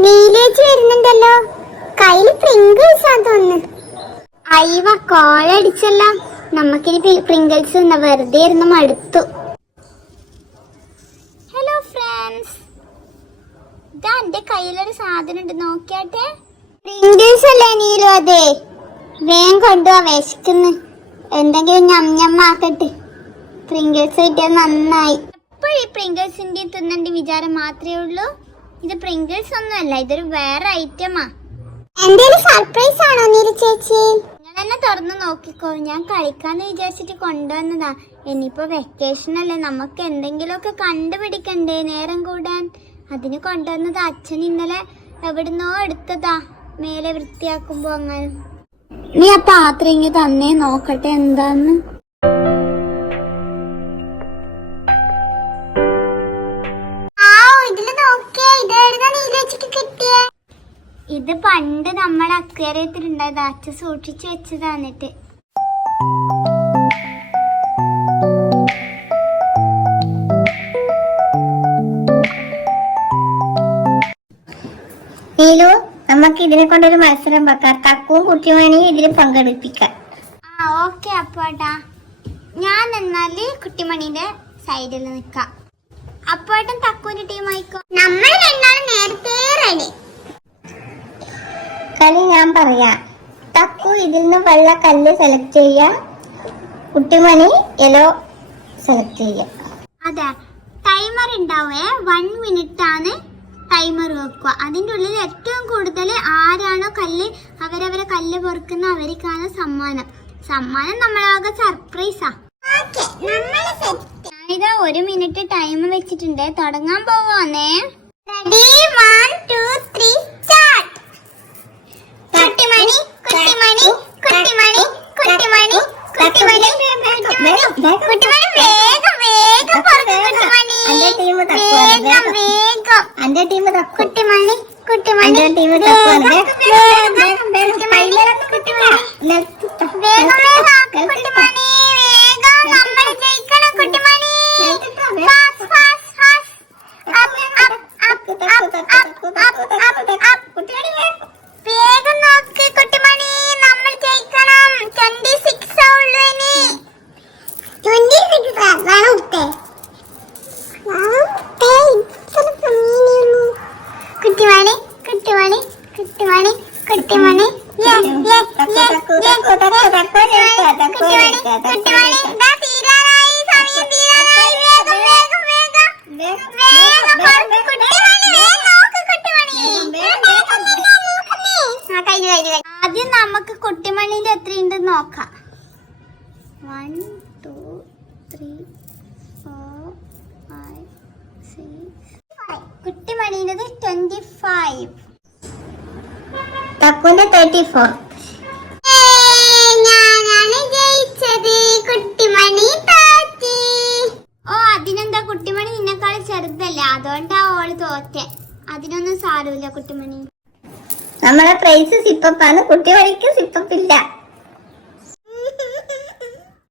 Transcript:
നീലേച്ചി വരുന്നുണ്ടല്ലോ. കയ്യില് പ്രിങ്കിൾസ് ആ തോന്നുന്നു. അയ്യവ കോളടിച്ചല്ല. നമുക്കിനി പ്രിങ്കിൾസ് വെറുതെ ഇരുന്ന് മടുത്തു. ഹലോ ഫ്രണ്ട്സ്, ഇതാ എന്റെ കയ്യിലൊരു സാധനം ഉണ്ട്, നോക്കിയാട്ടെ. പ്രിങ്കിൾസ് അല്ലേ നീലു? അതെ, വേഗം കൊണ്ടുപോവാ, വിശക്കുന്നു. എന്തെങ്കിലും ഞമ്മഞ്ഞമ്മാക്കട്ടെ. പ്രിങ്കിൾസ് കിട്ടിയത് നന്നായി. എപ്പോഴും ഈ പ്രിങ്കിൾസിന്റെ തിന്നേണ്ട വിചാരം മാത്രമേ ഉള്ളൂ. ഇത് പ്രിങ്കിൾസ് ഒന്നുമല്ല, ഇതൊരു വേറെ ഐറ്റമാ. എന്തെങ്കിലും സർപ്രൈസ് ആണോ നീലു ചേച്ചി? നിങ്ങൾ തന്നെ തുറന്നു നോക്കിക്കോ. ഞാൻ കഴിക്കാന്ന് വിചാരിച്ചിട്ട് കൊണ്ടുവന്നതാ. ഇനിയിപ്പോ വെക്കേഷൻ അല്ലേ, നമുക്ക് എന്തെങ്കിലുമൊക്കെ കണ്ടുപിടിക്കണ്ടേ നേരം കൂടാൻ. അതിന് കൊണ്ടുവന്നതാ. അച്ഛൻ ഇന്നലെ എവിടുന്നോ എടുത്തതാ, മേലെ വൃത്തിയാക്കുമ്പോ. അങ്ങനെ നീ ആ പാത്രം ഇങ്ങ് തന്നെ നോക്കട്ടെ എന്താന്ന്. ഇത് പണ്ട് നമ്മളെ അക്വേറിയത്തിലുണ്ടായത്. അച്ഛൻ സൂക്ഷിച്ചു വെച്ചതാന്നിട്ട്. നീലു, നമുക്ക് ഇതിനെ കൊണ്ടൊരു മത്സരം വെക്കാം. തക്കുവും കുട്ടിമണിയും ഇതിൽ പങ്കെടുപ്പിക്കാം. ആ ഓക്കെ അപ്പോട്ടാ. ഞാൻ എന്നാല് കുട്ടിമണിന്റെ സൈഡിൽ നിൽക്കാം. അപ്പോട്ടും തക്കുവിന്റെ ടീം ആയിക്കോ. നമ്മൾ രണ്ടാളും നേരത്തെ റെഡി. കളി ഞാൻ പറയാം. തക്കു ഇതിൽ നിന്ന് വെള്ള കല്ല് സെലക്ട് ചെയ്യാ, കുട്ടിമണി യെല്ലോ സെലക്ട് ചെയ്യാ. അതെ, ടൈമർ ഉണ്ടാവേ. 1 മിനിറ്റ് ആണ് ടൈമർ വെക്കുക. അതിൻ്റെ ഉള്ളിൽ ഏറ്റവും കൂടുതൽ ആരാണോ കല്ല് അവരവരെ കല്ല് പൊറുക്കുന്ന അവർക്കാണ് സമ്മാനം. സമ്മാനം നമ്മളാകെ സർപ്രൈസാ. ഞാനിതാ 1 മിനിറ്റ് ടൈം വെച്ചിട്ടുണ്ട്. തുടങ്ങാൻ പോവാന്നേ. Ready, 1 2 3 start. കുട്ടിമണി കുട്ടിമണി കുട്ടിമണി കുട്ടിമണി കുട്ടിമണി കുട്ടിമണി വേഗം വേഗം പറഞ്ഞു. കുട്ടിമണി വേഗം വേഗം. അന്റെ ടീം കുട്ടിമണി കുട്ടിമണി ടീം കുട്ടിമണി വേഗം കുട്ടിമണി വേഗം. നമ്മൾ ജയിക്കണം Kuttimani. Fast fast fast. Up up up up up up. വേഗം നോക്ക് കുട്ടിമണി, നമ്മൾ ജയിക്കണം. 26 ആവുള്ളൂ ഇനി. 26 വേണം ഉത്തേ. കുട്ടിമണി കുട്ടിമണി കുട്ടിമണി കുട്ടിമണി കുട്ടിമണി. തീരാനായി, സമയം തീരാനായി. വേഗം വേഗം വേഗം വേഗം പറഞ്ഞു കുട്ടിമണി. നോക്ക് കുട്ടിമണി. ആദ്യം നമുക്ക് കുട്ടിമണിയിൽ എത്രയുണ്ട് നോക്കാം. 1 2 3 4 5 6. കുട്ടിമണിയുടെ 25. തക്കുന്റെ 34. ഞാനാണ് ജയിച്ചത്. കുട്ടിമണി തോറ്റി. ഓ, അതിനെന്താ, കുട്ടിമണി നിന്നെക്കാൾ ചെറുതല്ലേ, അതുകൊണ്ടാ ഓള് തോറ്റെ. അതിനൊന്നും സാരമില്ല കുട്ടിമണി. നമ്മളെ പ്രൈസ് സിപ്പപ്പാണ്, കുട്ടിമണിക്ക് സിപ്പപ്പില്ല.